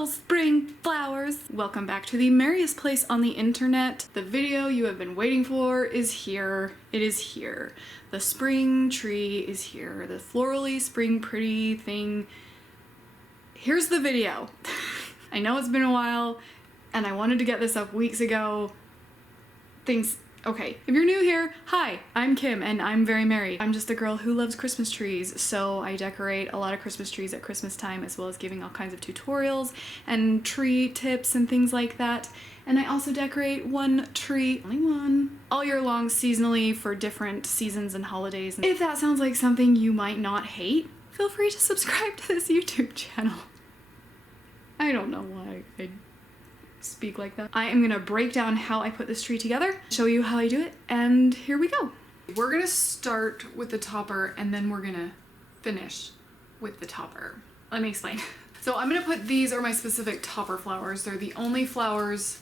magical spring flowers. Welcome back to the merriest place on the internet. The video you have been waiting for is here. It is here. The spring tree is here. The florally spring pretty thing. Here's the video. I know it's been a while and I wanted to get this up weeks ago. Okay, if you're new here, hi, I'm Kim and I'm very merry. I'm just a girl who loves Christmas trees, so I decorate a lot of Christmas trees at Christmas time, as well as giving all kinds of tutorials and tree tips and things like that. And I also decorate one tree, only one, all year long seasonally for different seasons and holidays. If that sounds like something you might not hate, feel free to subscribe to this YouTube channel. I don't know why I speak like that. I am gonna break down how I put this tree together, show you how I do it, and here we go. We're gonna start with the topper and then we're gonna finish with the topper. Let me explain. So I'm gonna put, these are my specific topper flowers. They're the only flowers,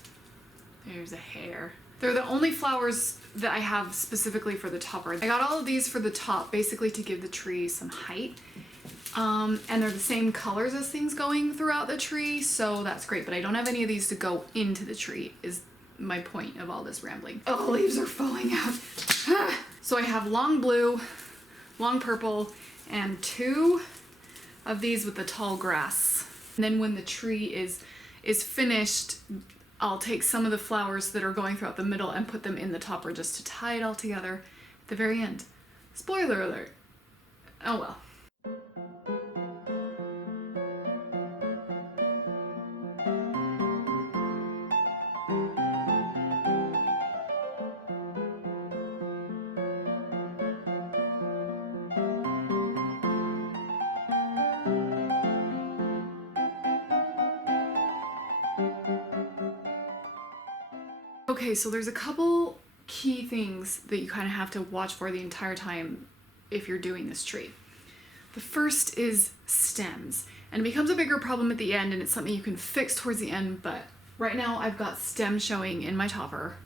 there's a hair. They're the only flowers that I have specifically for the topper. I got all of these for the top, basically to give the tree some height. And they're the same colors as things going throughout the tree, so that's great, but I don't have any of these to go into the tree, is my point of all this rambling. Oh, the leaves are falling out. So I have long blue, long purple, and 2 of these with the tall grass. And then when the tree is finished, I'll take some of the flowers that are going throughout the middle and put them in the topper just to tie it all together at the very end. Spoiler alert. Oh well. Okay, so there's a couple key things that you kind of have to watch for the entire time if you're doing this tree. The first is stems, and it becomes a bigger problem at the end, and it's something you can fix towards the end, but right now I've got stems showing in my topper.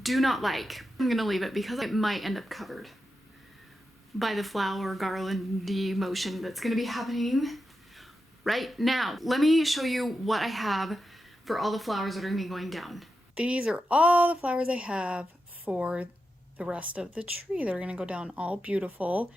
Do not like. I'm gonna leave it because it might end up covered by the flower garlandy motion that's gonna be happening right now. Let me show you what I have for all the flowers that are gonna be going down. These are all the flowers I have for the rest of the tree. They're gonna go down all beautiful.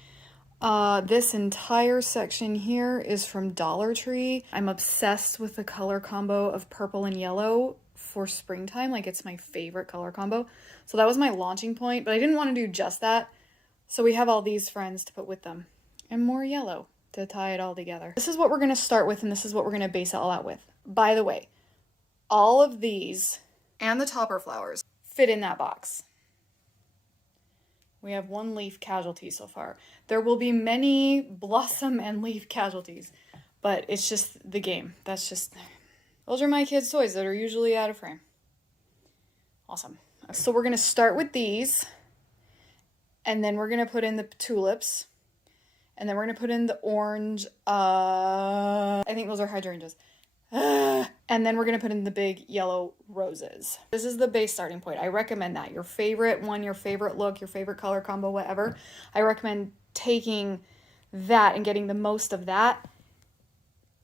This entire section here is from Dollar Tree. I'm obsessed with the color combo of purple and yellow for springtime. Like, it's my favorite color combo. So that was my launching point, but I didn't want to do just that. So we have all these friends to put with them and more yellow to tie it all together. This is what we're gonna start with, and this is what we're gonna base it all out with. By the way, all of these and the topper flowers fit in that box. We have 1 leaf casualty so far. There will be many blossom and leaf casualties, but it's just the game. Those are my kids' toys that are usually out of frame. Awesome. So we're gonna start with these, and then we're gonna put in the tulips, and then we're gonna put in the orange, I think those are hydrangeas. And then we're gonna put in the big yellow roses. This is the base starting point. I recommend that. Your favorite one, your favorite look, your favorite color combo, whatever. I recommend taking that and getting the most of that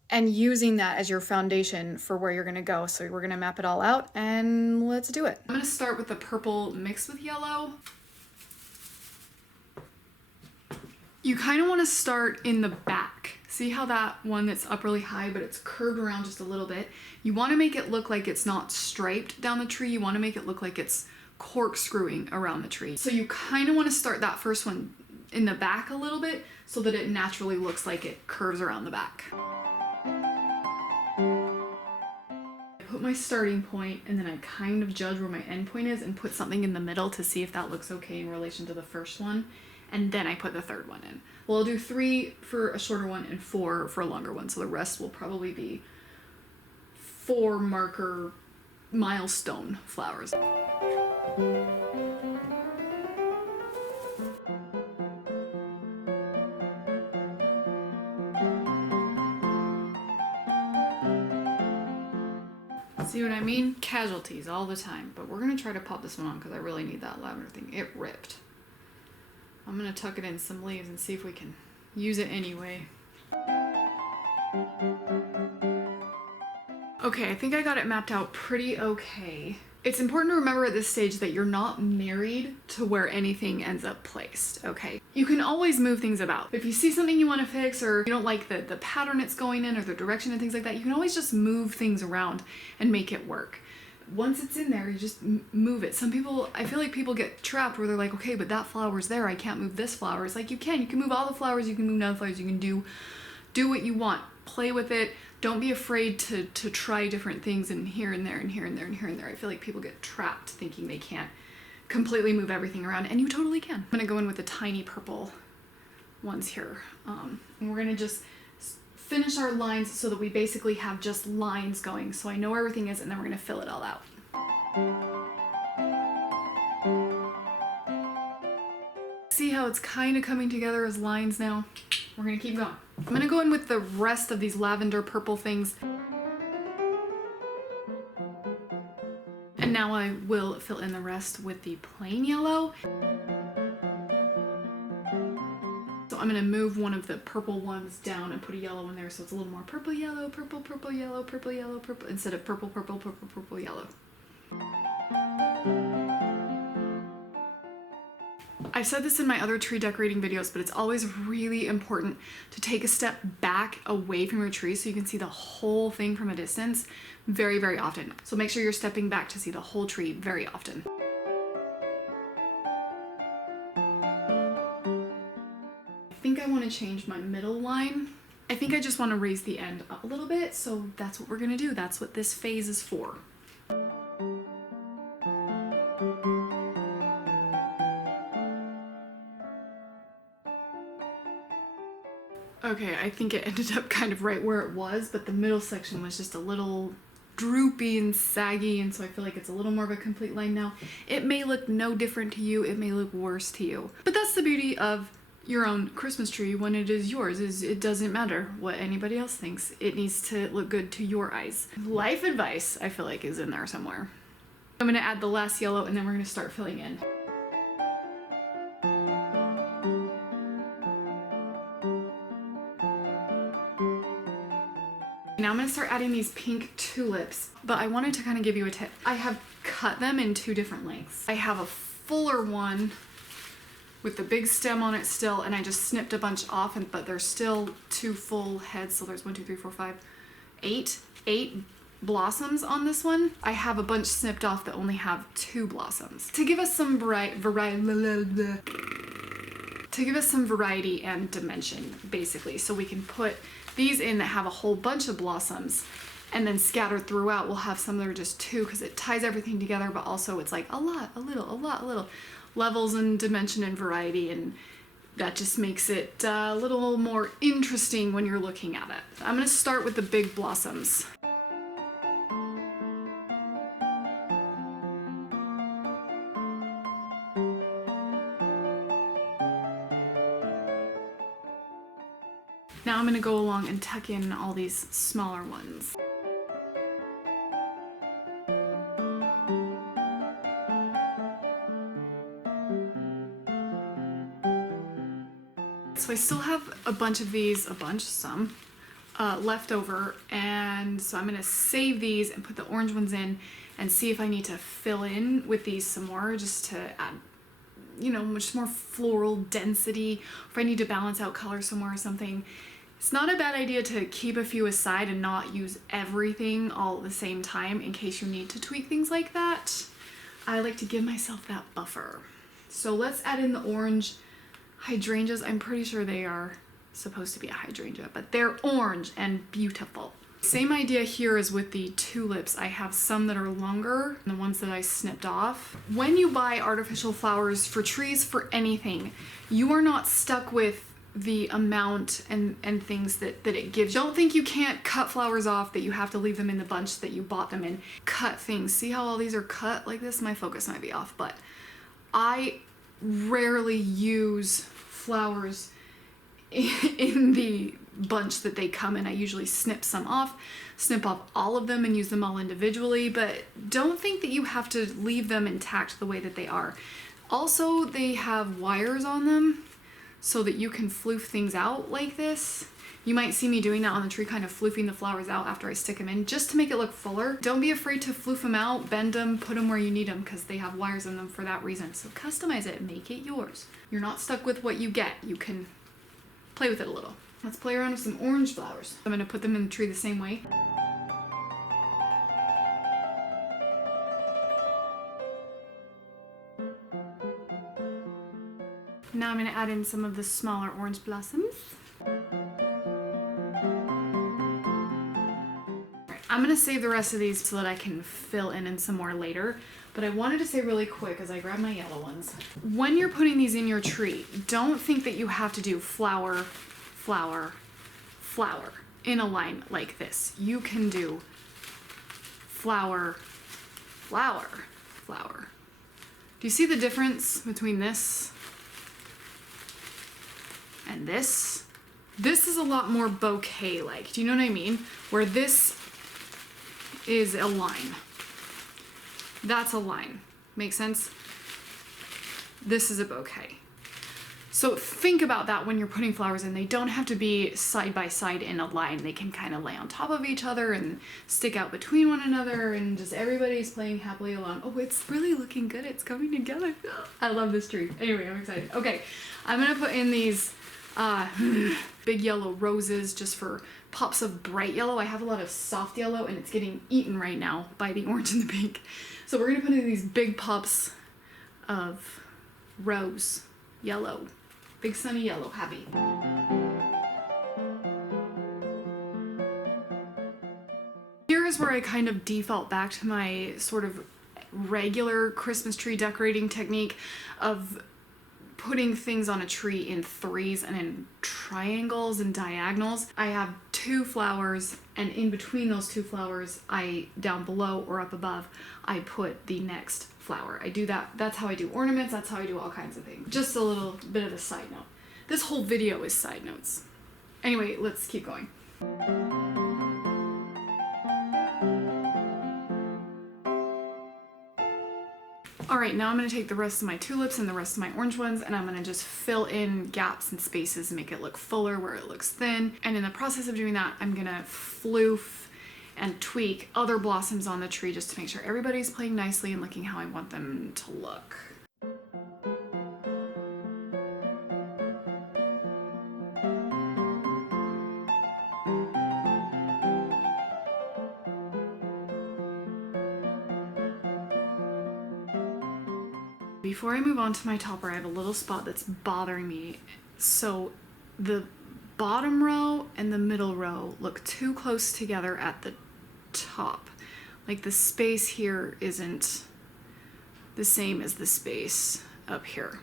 and using that as your foundation for where you're gonna go. So we're gonna map it all out and let's do it. I'm gonna start with the purple mixed with yellow. You kind of want to start in the back. See how that one that's up really high, but it's curved around just a little bit? You want to make it look like it's not striped down the tree. You want to make it look like it's corkscrewing around the tree. So you kind of want to start that first one in the back a little bit so that it naturally looks like it curves around the back. I put my starting point and then I kind of judge where my end point is and put something in the middle to see if that looks okay in relation to the first one. And then I put the third one in. Well, I'll do 3 for a shorter one and 4 for a longer one. So the rest will probably be 4 marker milestone flowers. See what I mean? Casualties all the time. But we're gonna try to pop this one on because I really need that lavender thing. It ripped. I'm gonna tuck it in some leaves and see if we can use it anyway. Okay, I think I got it mapped out pretty okay. It's important to remember at this stage that you're not married to where anything ends up placed, okay? You can always move things about. If you see something you want to fix, or you don't like the pattern it's going in or the direction and things like that, you can always just move things around and make it work. Once it's in there, you just move it. Some people, I feel like people get trapped where they're like, okay, but that flower's there, I can't move this flower. It's like you can move all the flowers, you can move none of the flowers, you can do what you want. Play with it. Don't be afraid to try different things and here and there and here and there and here and there. I feel like people get trapped thinking they can't completely move everything around, and you totally can. I'm gonna go in with the tiny purple ones here. And we're gonna just finish our lines so that we basically have just lines going. So I know where everything is, and then we're gonna fill it all out. See how it's kind of coming together as lines now? We're gonna keep going. I'm gonna go in with the rest of these lavender purple things. And now I will fill in the rest with the plain yellow. So I'm gonna move one of the purple ones down and put a yellow in there so it's a little more purple, yellow, purple, purple, yellow, purple, yellow, purple, instead of purple, purple, purple, purple, yellow. I've said this in my other tree decorating videos, but it's always really important to take a step back away from your tree so you can see the whole thing from a distance very, very often. So make sure you're stepping back to see the whole tree very often. I think I want to change my middle line. I think I just want to raise the end up a little bit, so that's what we're going to do. That's what this phase is for. Okay, I think it ended up kind of right where it was, but the middle section was just a little droopy and saggy, and so I feel like it's a little more of a complete line now. It may look no different to you, it may look worse to you, but that's the beauty of your own Christmas tree when it is yours, is it doesn't matter what anybody else thinks. It needs to look good to your eyes. Life advice, I feel like, is in there somewhere. I'm gonna add the last yellow, and then we're gonna start filling in. Now I'm gonna start adding these pink tulips, but I wanted to kind of give you a tip. I have cut them in 2 different lengths. I have a fuller one with the big stem on it still, and I just snipped a bunch off, but there's still 2 full heads. So there's 1, 2, 3, 4, 5, 8 blossoms on this one. I have a bunch snipped off that only have 2 blossoms to give us some variety and dimension, basically, so we can put these in that have a whole bunch of blossoms, and then scattered throughout we'll have some that are just 2, because it ties everything together, but also it's like a lot, a little, a lot, a little. Levels and dimension and variety, and that just makes it a little more interesting when you're looking at it. I'm gonna start with the big blossoms. Now I'm gonna go along and tuck in all these smaller ones. So I still have a bunch of these, some left over, and so I'm gonna save these and put the orange ones in and see if I need to fill in with these some more, just to add, you know, much more floral density, if I need to balance out color some more or something. It's not a bad idea to keep a few aside and not use everything all at the same time in case you need to tweak things like that. I like to give myself that buffer. So let's add in the orange hydrangeas. I'm pretty sure they are supposed to be a hydrangea, but they're orange and beautiful. Same idea here as with the tulips. I have some that are longer than the ones that I snipped off. When you buy artificial flowers for trees, for anything, you are not stuck with the amount and things that it gives. Don't think you can't cut flowers off, that you have to leave them in the bunch that you bought them in. Cut things. See how all these are cut like this? My focus might be off, but I rarely use flowers in the bunch that they come in. I usually snip some off, snip off all of them and use them all individually, but don't think that you have to leave them intact the way that they are. Also, they have wires on them so that you can floof things out like this. You might see me doing that on the tree, kind of floofing the flowers out after I stick them in, just to make it look fuller. Don't be afraid to floof them out, bend them, put them where you need them, because they have wires in them for that reason. So customize it, make it yours. You're not stuck with what you get. You can play with it a little. Let's play around with some orange flowers. I'm gonna put them in the tree the same way. Now I'm gonna add in some of the smaller orange blossoms. I'm gonna save the rest of these so that I can fill in some more later, but I wanted to say really quick as I grab my yellow ones. When you're putting these in your tree, don't think that you have to do flower, flower, flower in a line like this. You can do flower, flower, flower. Do you see the difference between this and this? This is a lot more bouquet-like. Do you know what I mean? Where this is a line. That's a line. Make sense? This is a bouquet. So think about that when you're putting flowers in. They don't have to be side by side in a line. They can kind of lay on top of each other and stick out between one another, and just everybody's playing happily along. Oh, it's really looking good. It's coming together. I love this tree. Anyway, I'm excited. Okay, I'm gonna put in these big yellow roses just for pops of bright yellow. I have a lot of soft yellow and it's getting eaten right now by the orange and the pink. So we're gonna put in these big pops of rose yellow. Big sunny yellow, happy. Here is where I kind of default back to my sort of regular Christmas tree decorating technique of putting things on a tree in threes and in triangles and diagonals. I have two flowers, and in between those two flowers, down below or up above, I put the next flower. I do that. That's how I do ornaments. That's how I do all kinds of things. Just a little bit of a side note. This whole video is side notes. Anyway, let's keep going. All right, now I'm gonna take the rest of my tulips and the rest of my orange ones, and I'm gonna just fill in gaps and spaces and make it look fuller where it looks thin. And in the process of doing that, I'm gonna floof and tweak other blossoms on the tree just to make sure everybody's playing nicely and looking how I want them to look. Before I move on to my topper, I have a little spot that's bothering me. So the bottom row and the middle row look too close together at the top. Like the space here isn't the same as the space up here.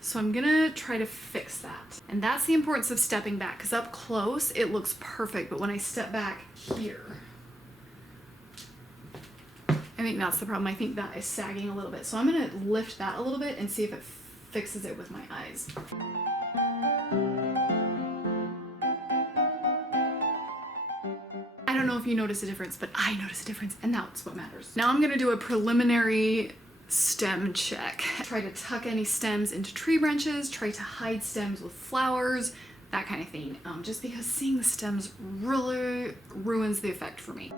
So I'm gonna try to fix that. And that's the importance of stepping back, because up close it looks perfect, but when I step back here, I think that's the problem. I think that is sagging a little bit. So I'm gonna lift that a little bit and see if it fixes it with my eyes. I don't know if you notice a difference, but I notice a difference, and that's what matters. Now I'm gonna do a preliminary stem check. Try to tuck any stems into tree branches, try to hide stems with flowers, that kind of thing. Just because seeing the stems really ruins the effect for me.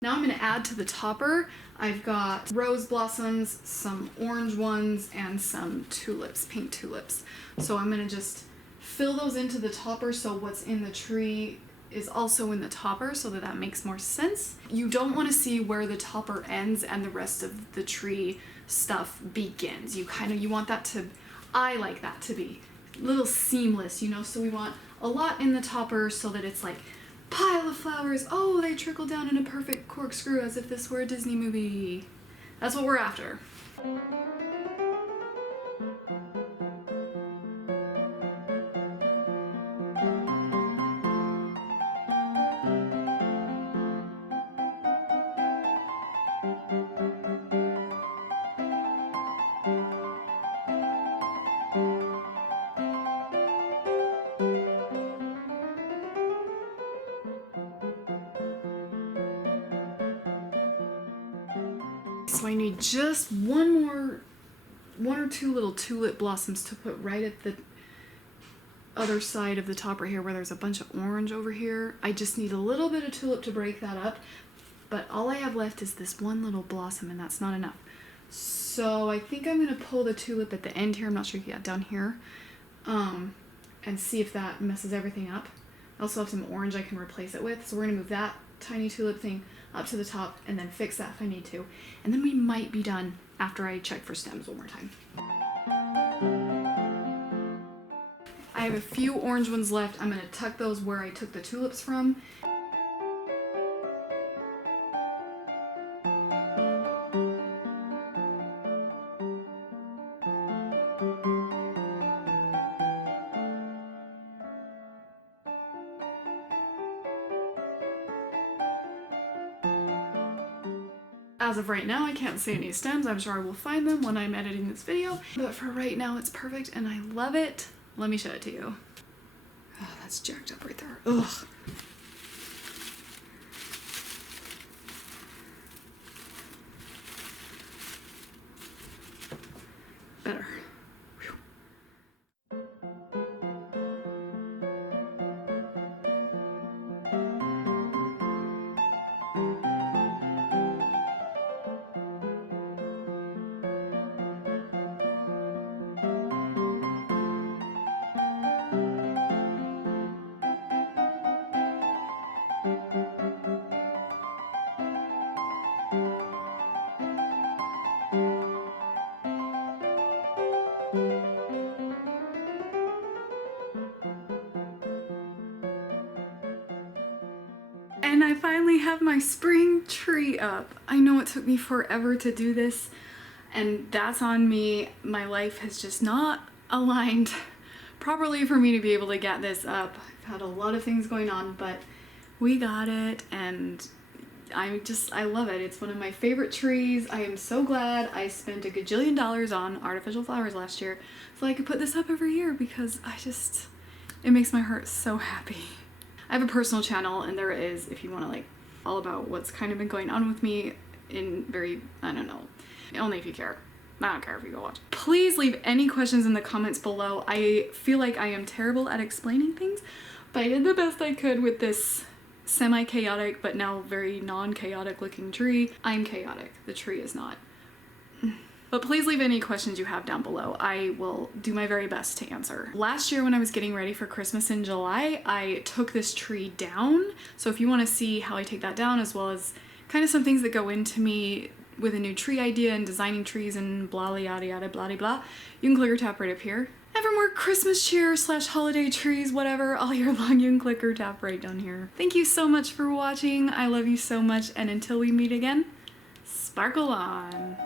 Now I'm going to add to the topper. I've got rose blossoms, some orange ones, and some tulips, pink tulips. So I'm going to just fill those into the topper so what's in the tree is also in the topper, so that makes more sense. You don't want to see where the topper ends and the rest of the tree stuff begins. You want that to, I like that to be a little seamless, you know, so we want a lot in the topper so that it's like pile of flowers. Oh, they trickle down in a perfect corkscrew as if this were a Disney movie. That's what we're after. So I need just one more one or two little tulip blossoms to put right at the other side of the top right here where there's a bunch of orange over here. I just need a little bit of tulip to break that up, but all I have left is this one little blossom, and that's not enough. So I think I'm gonna pull the tulip at the end here. I'm not sure, yeah, down here, and see if that messes everything up. I also have some orange I can replace it with, so we're gonna move that tiny tulip thing up to the top and then fix that if I need to. And then we might be done after I check for stems one more time. I have a few orange ones left. I'm gonna tuck those where I took the tulips from. As of right now, I can't see any stems. I'm sure I will find them when I'm editing this video, but for right now, it's perfect and I love it. Let me show it to you. Oh, that's jacked up right there. Ugh. Better. Whew. And I finally have my spring tree up. I know it took me forever to do this, and that's on me. My life has just not aligned properly for me to be able to get this up. I've had a lot of things going on, but we got it, and I love it. It's one of my favorite trees. I am so glad I spent a gajillion dollars on artificial flowers last year so I could put this up every year, because it makes my heart so happy. I have a personal channel, and there is, if you want to like all about what's kind of been going on with me in very, I don't know, only if you care. I don't care if you go watch. Please leave any questions in the comments below. I feel like I am terrible at explaining things, but I did the best I could with this semi-chaotic but now very non-chaotic looking tree. I'm chaotic. The tree is not. But please leave any questions you have down below. I will do my very best to answer. Last year when I was getting ready for Christmas in July, I took this tree down. So if you want to see how I take that down, as well as kind of some things that go into me with a new tree idea and designing trees and blah yada yada blah blah, you can click or tap right up here. And for more Christmas cheer / holiday trees, whatever, all year long, you can click or tap right down here. Thank you so much for watching. I love you so much, and until we meet again, sparkle on.